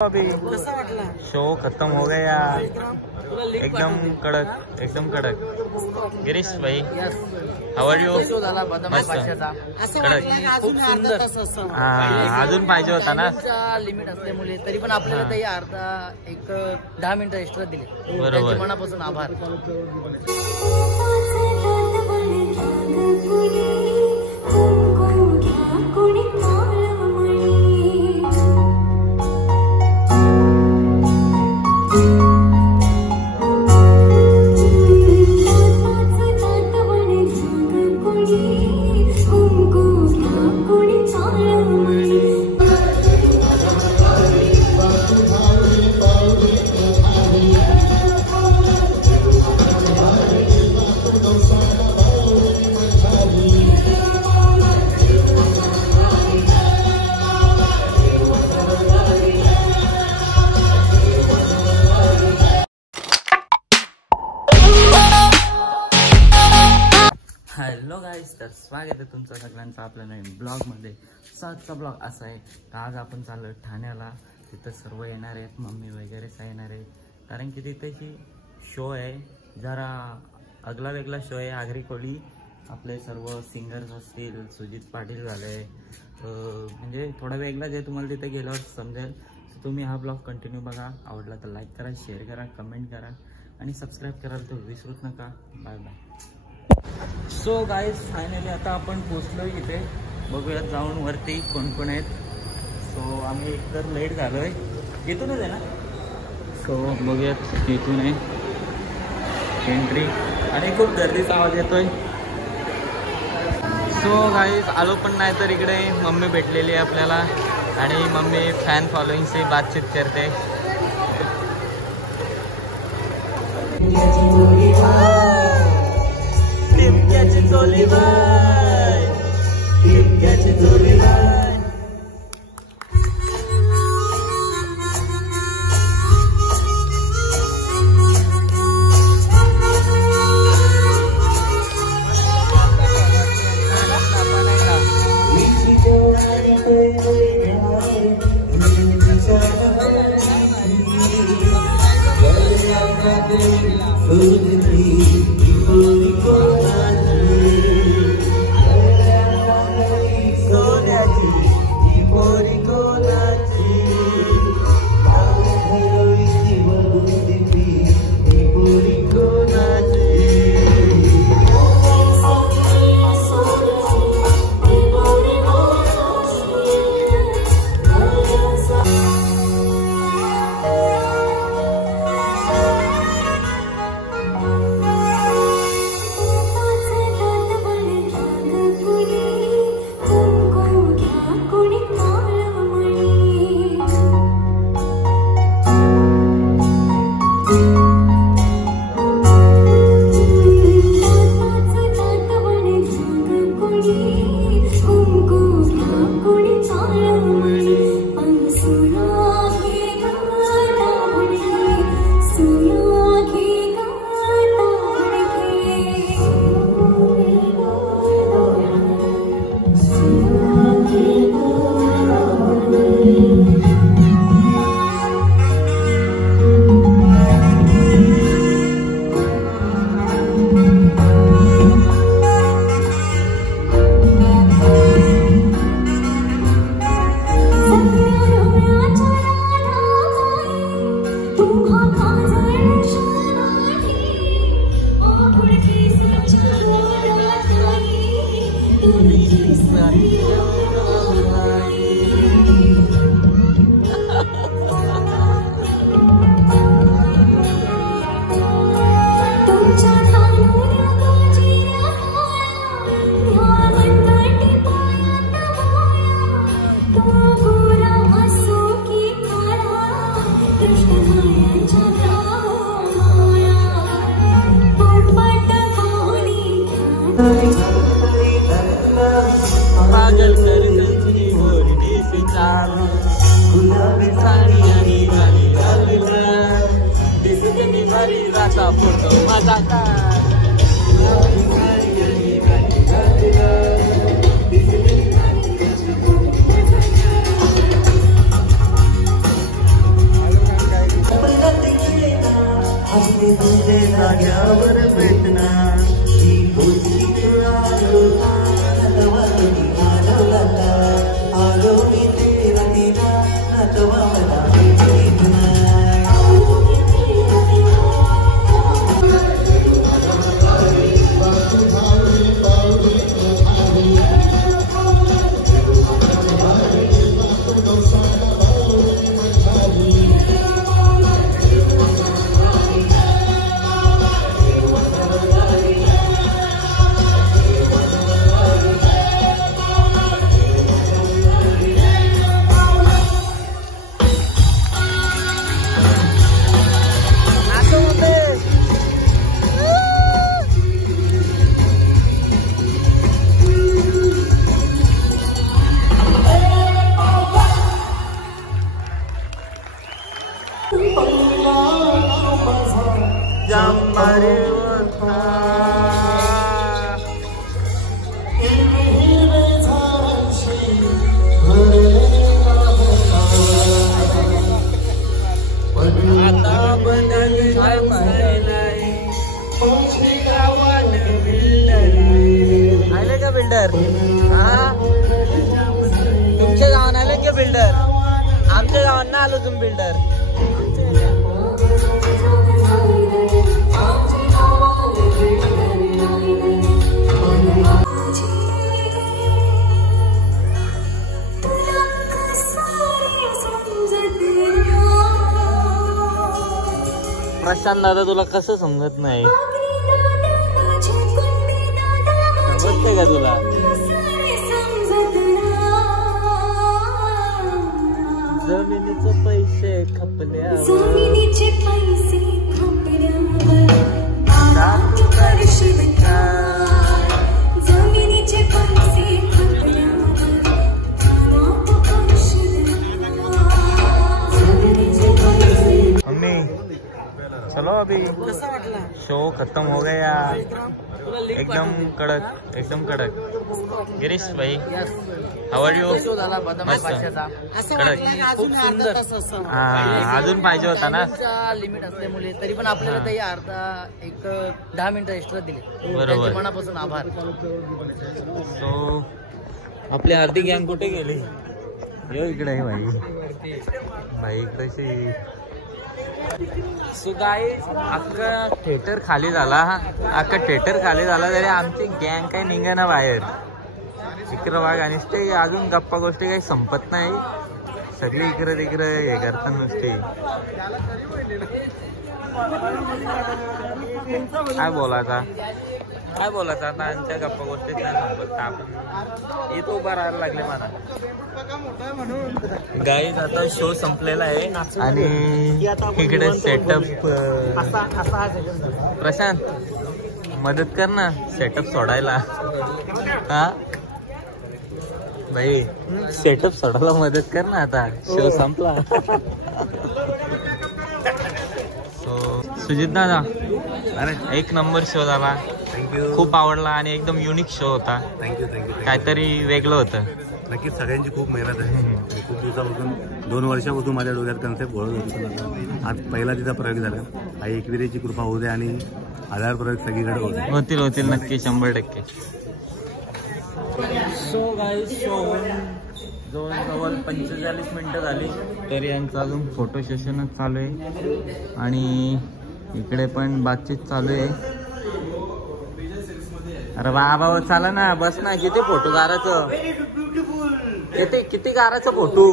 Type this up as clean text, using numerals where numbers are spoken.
अभी शो खत्म हो गया। एकदम कडक गिरीश भाई, हाऊ आर यू? मस्त अजून पाहिजे होता ना, लिमिट असल्यामुळे तरी पण आपल्याला ते अर्धा 10 मिनिटं एक्स्ट्रा दिले, बरोबर, मनापासून आभार। हॅलो गाईस, तर स्वागत आहे तुमचं सगळ्यांचं आपल्या नवीन ब्लॉगमध्ये। आजचा ब्लॉग असा आहे का आज आपण चाललो ठाण्याला, तिथं सर्व येणार आहेत, मम्मी वगैरे येणार आहेत, कारण की तिथे ही शो आहे, जरा अगला वेगळा शो आहे। आगरी कोळी आपले सर्व सिंगर्स असतील, सुजित पाटील झाले, म्हणजे थोडा वेगळा जे तुम्हाला तिथे गेल्यावर समजेल। तुम्ही हा ब्लॉग कंटिन्यू बघा, आवडला तर लाईक करा, शेअर करा, कमेंट करा आणि सबस्क्राईब करायला तर विसरूच नका। Bye bye. So guys, finally आता आपण पोचलोय इथे, बघूयात जाऊन वरती कोण कोण आहेत। सो आम्ही एकतर लेट झालोय, इथूनच आहे ना, सो बघूयात इथून आहे एंट्री आणि खूप गर्दीचा आवाज येतोय। सो गाईज, आलो पण नाही तर इकडे मम्मी भेटलेली आहे आपल्याला आणि मम्मी फॅन फॉलोईंगशी बातचीत करते। चोली बाय, चोली बाय। पागल कर तुझी मोरडी सितार, गुलाबी साडी आणि लाली लाल, दिसते मी भारी राता फोटो माझा का। तुझे जाग्यावर भेटणार ही गोष्ट आलो आलो मी ते रतीला नाचवा मला आले का बिल्डर? हा तुमच्या गावात आले का बिल्डर? आमच्या गावात ना आलो तुम्ही बिल्डर. प्रशांत दादा तुला कसं समजत नाही? समजते का तुला? जमिनीचे पैसे खपल्यावर चलो अभी शो खत्म हो गया. एकदम कडक. गिरीश भाई हाउ आर यू? अजून पाहिजे होता ना. लिमिट असल्यामुळे तरी पण आपल्याला ते अर्धा 10 मिनिटं एक्स्ट्रा दिले. बरोबर, मनापासून आभार. सो आपली अर्धी गँग कुठे गेली? इकडे आहे भाई कशी. सो गाईज अख्खा थिएटर खाली झाला तरी आमची गँग काही निघेना बाहेर. इकडं वाघ आणि ते अजून गप्पा गोष्टी काही संपत नाही. सगळी इकडे तिकडे हे करतात नुसते. काय बोलायचा आता आमच्या गप्पा गोष्टीत नाही संपत. आपण इथं उभा राहायला लागले मला. गाईज आता शो संपलेला आहे आणि इकडे सेटअप. प्रशांत मदत कर ना सेटअप सोडायला. हा भाई सेटअप सोडायला मदत कर ना. आता शो संपला. सो सुजित दादा अरे एक नंबर शो झाला. खूप आवडला आणि एकदम युनिक शो होता. थँक्यू. काहीतरी वेगळं होतं. नक्कीच सगळ्यांची खूप मेहनत आहे. खूप दिवसापासून 2 वर्षापासून माझ्या डोक्यात कन्सेप्ट घोळत होती. आज पहिला तिचा प्रयोग झाला. आई एकविरेची कृपा होऊ दे आणि आधार प्रयोग सगळीकडे होतील नक्की 100%. सो गाईज शो जवळजवळ 45 मिनिटं झाली तरी यांचं अजून फोटो सेशनच चालू आहे आणि इकडे पण बातचीत चालू आहे. अरे बाबा चाला ना बस ना. किती फोटो काढायचं? किती काढायचं फोटो?